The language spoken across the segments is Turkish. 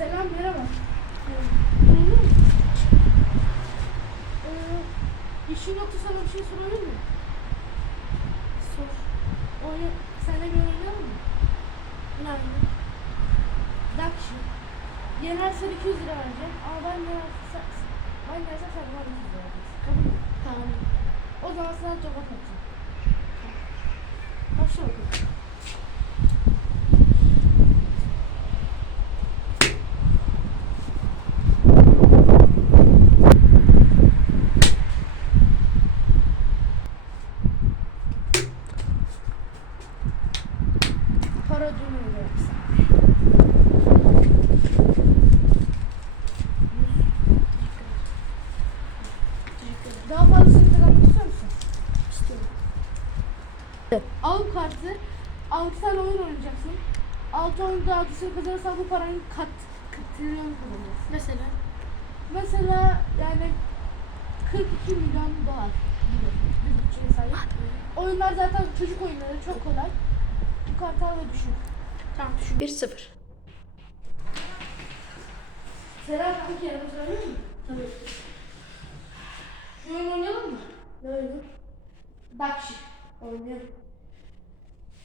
Selam merhaba. Ee, işin yoksa sana bir şey sorabilir miyim? Sor. Oyna, seninle bir oynayalım mı? Ne oyunu? Dak şimdi. Yenersen 200 lira vereceğim ama ben yenersem, ben yenersem sen bana 200 lira vereceksin. Kabul mü? Tamam. O zaman sana cevap atacağım. Başla bakalım. Paranın kat, katrilyon kazanacaksın. Mesela Mesela yani 42 milyon dolar gibi bir bütçeye sahip. Oyunlar zaten çocuk oyunları çok kolay. Bu kartı al ve düşün. tamam düşün. 1-0. Serap bir kere söyleyeyim mi? Tabii. Şu oyun oynayalım mı? Ne oyunu? Dakşi. Oynuyorum.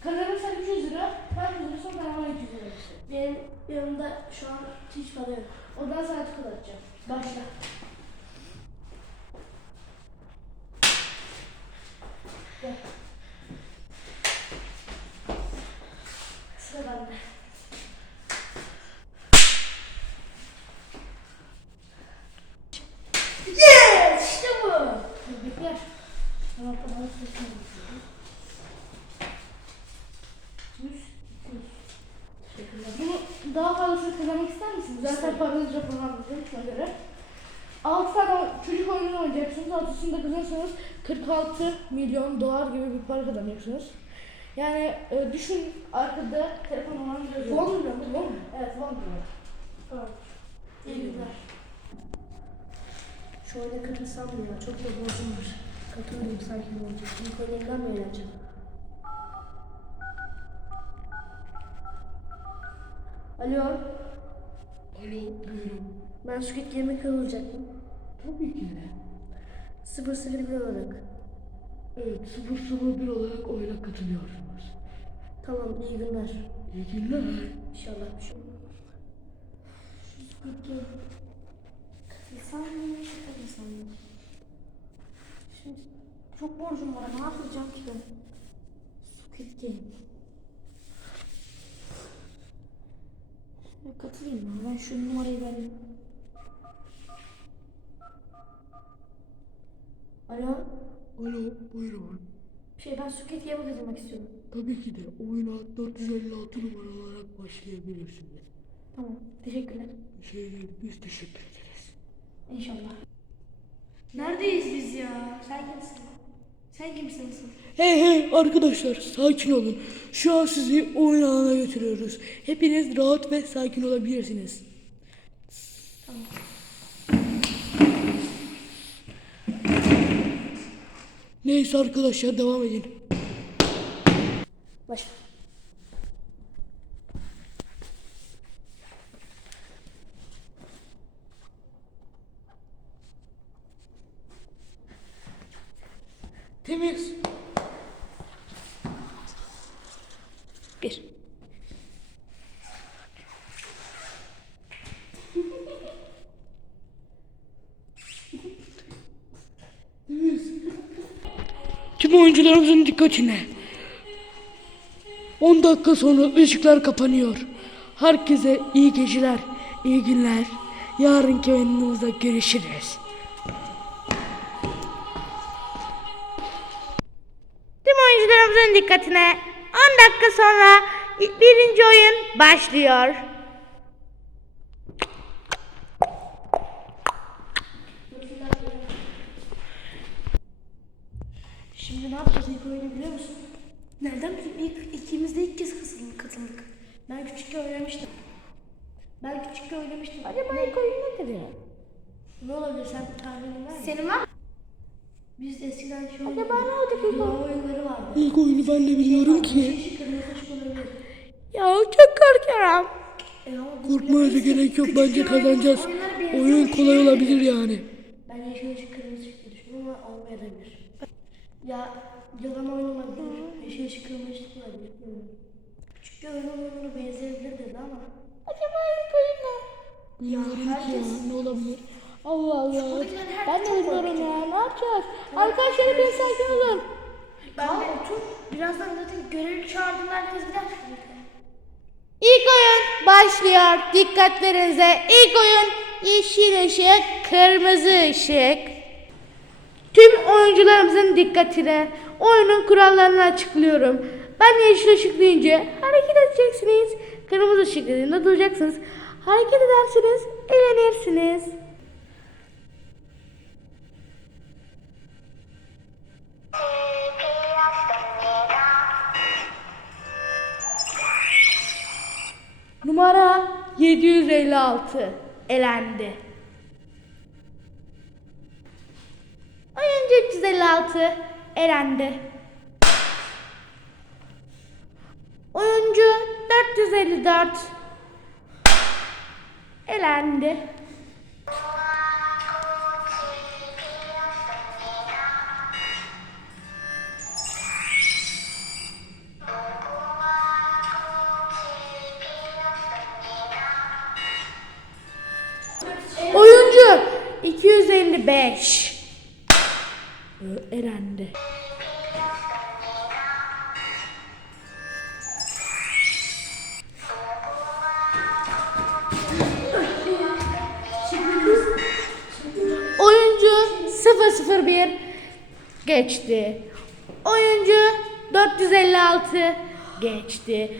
Kazanırsan 200 lira, ben kazanırsam ben bana 200 lira işte. Benim yanımda şu an hiç para yok. Odan saati kullanacağım. Başla. Gel. Sıra bende. Yes! İşte bu. Tebrikler. Tamam tamam. Yüz, yüz. Teşekkürler. Bunu daha fazlasını kazanmak ister misiniz? Zaten paranız yok onu anladım şuna göre. 6 tane çocuk oyunu Altısında kazanırsanız 46 milyon dolar gibi bir para kazanacaksınız. Yani e, düşün arkada telefon olan. Von milyon mu? Von mu? Evet, von milyon. Tamam. İyi günler. Şu oyuna katılsam mı ya? Çok da borcum var. Katılmayayım sakin olacak. İlk oyunlarından mı eğleneceğim? Alo. Alo, buyurun. Ben Squid Game'e katılacaktım. Tabii ki de. 001 olarak. Evet, 001 olarak oyuna katılıyorsunuz. Tamam iyi günler. İyi günler. İnşallah bir şey. Katılsam mı? Katılsam mı? Şimdi çok borcum var. Ne yapacağım ki ben? Squid Game. Katılayım mı? Ben şu numarayı vereyim. Alo. Alo, buyurun. Şey ben Squid Game'e katılmak istiyorum. Tabii ki de oyuna 456 numara olarak başlayabilirsiniz. Tamam. Teşekkürler. Şey değil, biz teşekkür ederiz. İnşallah. Neredeyiz biz ya? Sen kimsin? Sen kimsin asıl? Hey hey arkadaşlar sakin olun. Şu an sizi oyun alanına götürüyoruz. Hepiniz rahat ve sakin olabilirsiniz. Neyse arkadaşlar devam edin. Başla. Temiz. Bir. Oyuncularımızın dikkatine. 10 dakika sonra ışıklar kapanıyor. Herkese iyi geceler, iyi günler. Yarınki oyunumuzda görüşürüz. Tüm oyuncularımızın dikkatine 10 dakika sonra birinci oyun başlıyor. Şimdi ne yapacağız ilk oyunu biliyor musun? Nereden bileyim? İlk, ikimiz de ilk kez katıldık. katıldık. Ben küçükken oynamıştım. Ben küçükken oynamıştım. Acaba ilk oyun nedir ya? Ne olabilir sen tahminin var mı? Senin var mı? Biz eskiden şey Acaba ne olacak ilk oyun? oyunları vardı. İlk oyunu ben de biliyorum ki. Yeşil kırmızı ışık olabilir. Ya çok korkuyorum. E ama bilemeyiz ki. gerek yok. Bence bir oyun- kazanacağız. Oyun bir kolay şey. olabilir yani. Ben yeşil ışık kırmızı ışık diye düşünüyorum ama olmayabilir. Ya yalama oyunu olabilir. Yeşil ışık kırmızı ışık olabilir. bilmiyorum. Küçük bir oyun oyununa benzeyebilir dedi ama. Acaba ilk oyun ne? Bilmiyorum ki ya. Ne olabilir? Allah Allah. Ben de bilmiyorum ya. Ne yapacağız? Arkadaşlar bir sakin olun. Ben de otur. Birazdan zaten görev çağırdığında herkes gider. İlk oyun başlıyor. Dikkatlerinize. İlk oyun yeşil ışık, kırmızı ışık. Tüm oyuncularımızın dikkatine oyunun kurallarını açıklıyorum. Ben yeşil ışık deyince hareket edeceksiniz. Kırmızı ışık dediğinde duracaksınız. Hareket ederseniz eğlenirsiniz. Numara 756 elendi. Oyuncu 356 elendi. Oyuncu 454 elendi. Oyuncu 255 Ö- elendi. 001 geçti. Oyuncu 456 geçti.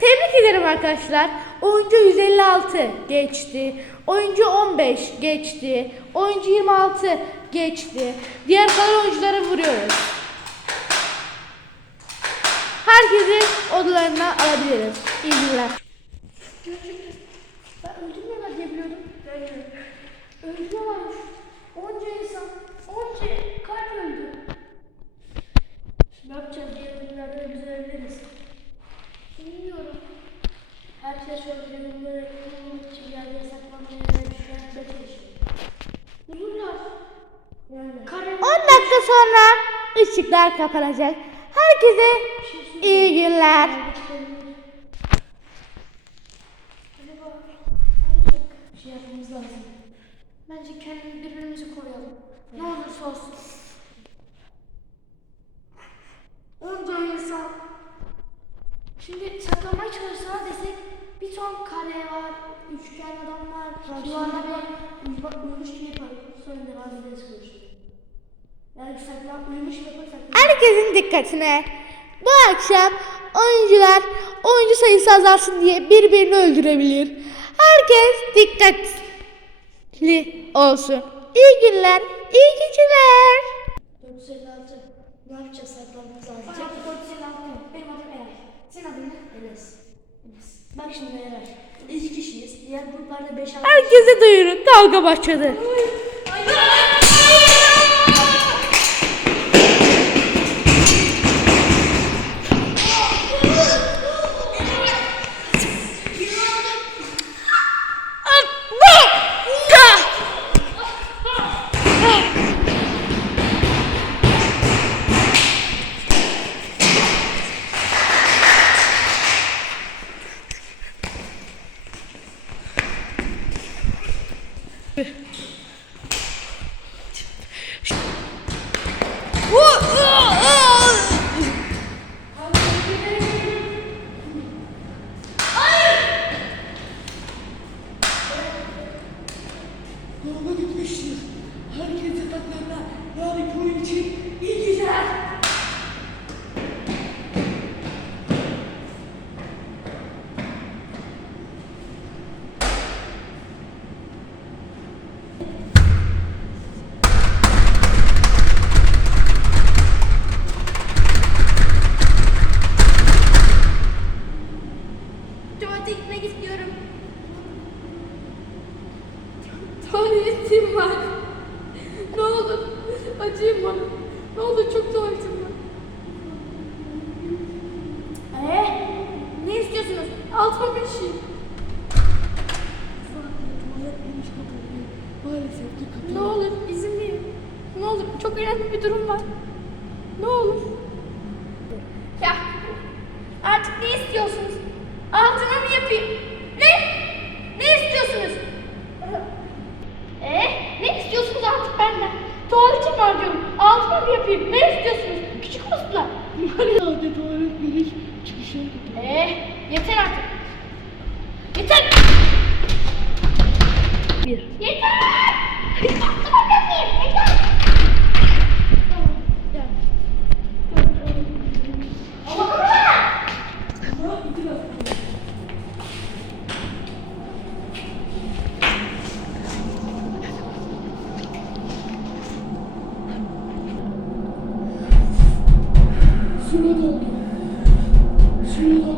Tebrik ederim arkadaşlar. Oyuncu 156 geçti. Oyuncu 15 geçti. Oyuncu 26 geçti. Diğer kalan oyuncuları vuruyoruz. Herkesi odalarına alabiliriz. İyi günler. Ben öldürmüyorlar diye biliyordum. Öldürüyorlarmış. Onca insan, onca kalp öldü. Ne yapacağız biz ölebiliriz. Bilmiyorum. Herkes şöyle birbirine kullanmak için yer yasaklanmaya ve düşenmeye çalışıyor. Bulurlar. Yani. Kare 10 dakika sonra ışıklar kapanacak. Herkese iyi günler. Bir şey yapmamız lazım. Bence kendimizi birbirimizi koruyalım. Ne olursa olsun. Onca insan. Şimdi saklamaya çalışsalar desek bir ton kare var, üçgen adam var, duvarlar var. Bak uyumuş gibi yapalım. Sonra devam ederiz konuşmaya. Yani saklan, uyumuş gibi yaparsak. Herkesin dikkatine. Bu akşam oyuncular oyuncu sayısı azalsın diye birbirini öldürebilir. Herkes dikkatli olsun. İyi günler, iyi geceler. 456. Ne yapacağız saklanmamız lazım. Bak 456. Benim adım Eray. Senin adın ne? Enes. Enes. Bak şimdi Eray. İki kişiyiz. Diğer gruplarda 5 6 Herkese duyurun. Dalga başladı. Yoluna gitmiştir. Herkes yataklarına. Yani bunun için acıyın bana. Ne olur çok tuvaletim var. Eee? Ne istiyorsunuz? Altıma bir şey. Maalesef Ne olur izin verin. Ne olur çok önemli bir durum var. Yapayım? Ne istiyorsunuz? Küçük orospular. Hadi tuvalet giriş çıkışları kapat. Ee, yeter artık. Yeter. Bir. Yeter. Altıma mı yapayım? Yeter.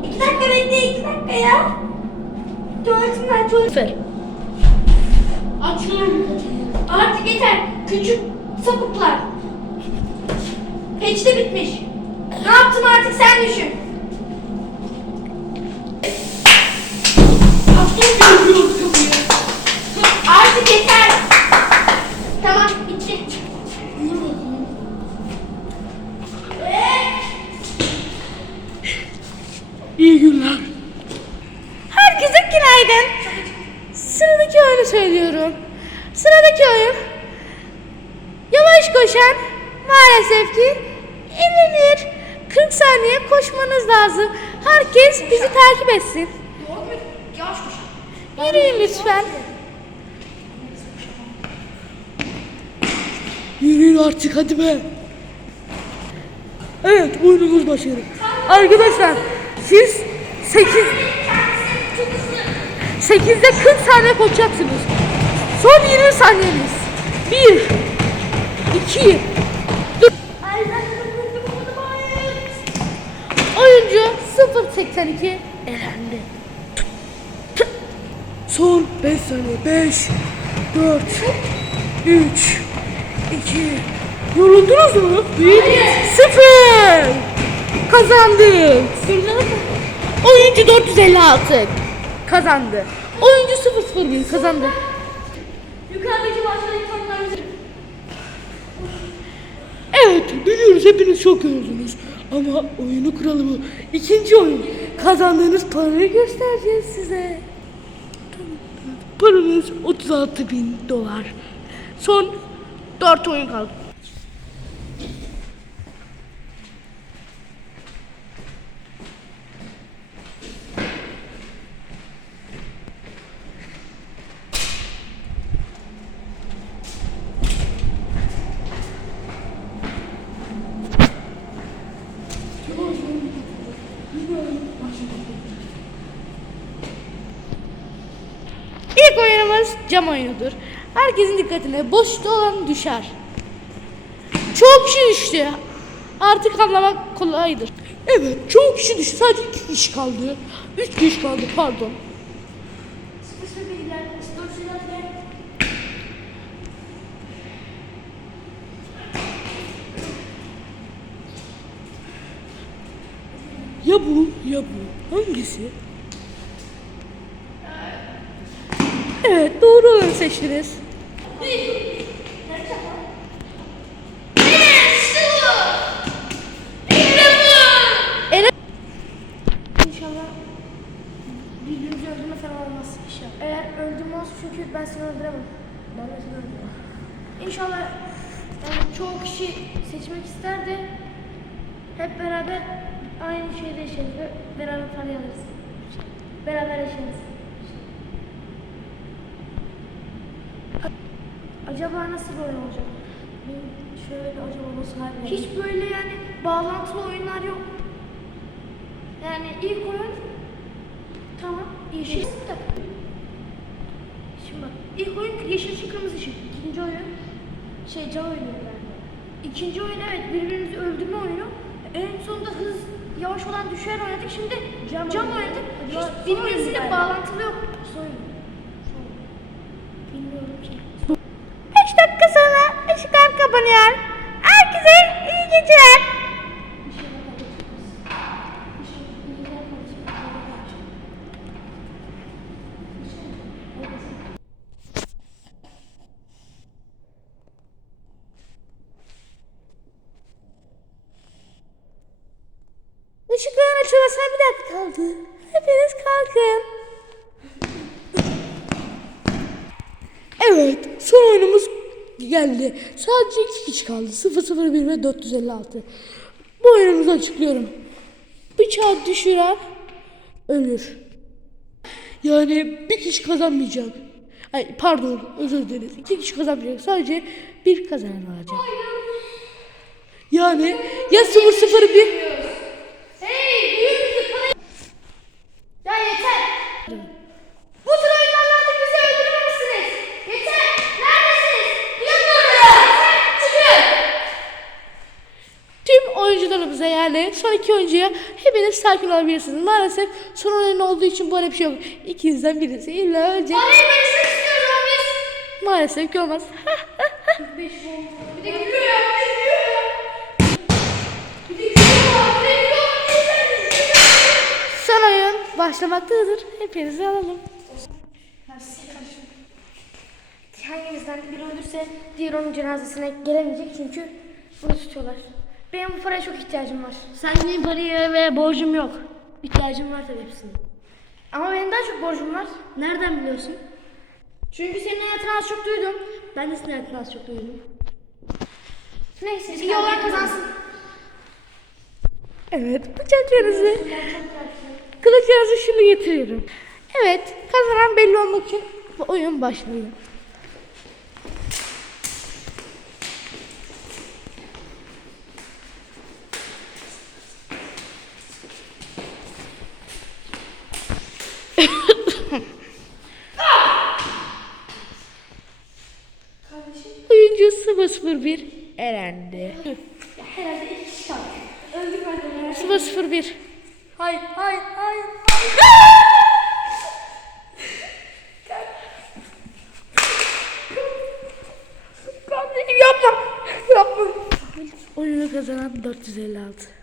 İki dakika bekle, iki dakika ya. Tuvaletim var, tuvalet. Açıyorum. Artık yeter. Küçük sapıklar. Peçte bitmiş. Ne yaptım artık sen düşün. Artık yeter. Tamam bitti. İyi günler. Herkese günaydın. Sıradaki oyunu söylüyorum. Sıradaki oyun yavaş koşan maalesef ki elenir. 40 saniye koşmanız lazım. Herkes bizi takip etsin. Yavaş koş. Yürüyün lütfen. Yürüyün artık hadi be. Evet oyunumuz başarılı. Arkadaşlar siz 8 8'de 40 saniye koşacaksınız. Son 20 saniyeniz. 1 2 4 Oyuncu 082 elendi. Son 5 saniye. 5, 4, 3, 2, yoruldunuz mu? 1, 0. Kazandım. Oyuncu 456 kazandı. Oyuncu 001 kazandı. Yukarıdaki baştaki tanımlarımızı Evet biliyoruz hepiniz çok yoruldunuz. Ama oyunu kuralı bu. İkinci oyun. Kazandığınız parayı göstereceğiz size. Paranız 36 bin dolar. Son 4 oyun kaldı. İlk oyunumuz cam oyunudur. Herkesin dikkatine boşta olan düşer. Çok kişi düştü. Artık anlamak kolaydır. Evet çok kişi düştü. Sadece iki kişi kaldı. Üç kişi kaldı pardon. Ya bu ya bu. Hangisi? Evet doğru olanı seçtiniz. İnşallah birbirimizi öldürme falan olmaz. Eğer öldürme olsa çünkü ben seni öldüremem. Ben de seni. İnşallah yani çoğu kişi seçmek ister hep beraber aynı şeyde yaşarız beraber parayı alırız. Beraber yaşarız. Acaba nasıl bir oyun olacak? Şöyle acaba nasıl hayal Hiç böyle yani bağlantılı oyunlar yok. Yani ilk oyun tamam yeşil takım. Şimdi bak ilk oyun yeşil ışık kırmızı ışık. İkinci oyun şey can oyunu yani. İkinci oyun evet birbirimizi öldürme oyunu. En sonunda hız yavaş olan düşer oynadık. Şimdi cam, oynadık. Hiç birbirisiyle bağlantılı yok. dakika sonra ışıklar kapanıyor. Herkese iyi geceler. Işıkların açılmasına bir dakika kaldı. Hepiniz kalkın. Evet, son oyunumuz geldi. Sadece iki kişi kaldı. 001 ve 456. Bu oyunumuzu açıklıyorum. Bıçağı düşüren ölür. Yani bir kişi kazanmayacak. Ay, pardon özür dileriz. İki kişi kazanmayacak. Sadece bir kazanan olacak. Yani ya 001 Hey büyük. Ya yeter. Bu tür oyunlarla bizi öldürmemişsiniz. Yeter. Neredesiniz? Duyamıyorum. Çıkın. Tüm oyuncularımıza yani son iki oyuncuya hepiniz sakin olabilirsiniz. Maalesef son oyun olduğu için böyle bir şey yok. İkinizden birisi illa ölecek. Barışmak istiyoruz ama biz. Maalesef ki olmaz. Bir de gülüyor ya. Son oyun başlamaktadır. Hepinizi alalım. Hangimizden biri ölürse diğer onun cenazesine gelemeyecek çünkü bunu tutuyorlar. Benim bu paraya çok ihtiyacım var. Senin paraya ve borcum yok. İhtiyacım var tabii hepsine. Ama benim daha çok borcum var. Nereden biliyorsun? Çünkü senin hayatını az çok duydum. Ben de senin hayatını az çok duydum. Neyse iyi olan kazansın. Evet bıçak yarısı. Kılıç yarısı şunu getiriyorum. Evet kazanan belli olmak için oyun başlıyor. Oyuncu 001 elendi. Herhalde iki kişi kaldı. Öldük arkadaşlar. 001 Hayır, hayır, hayır. Kardeşim yapma. Yapma. Oyunu kazanan 456.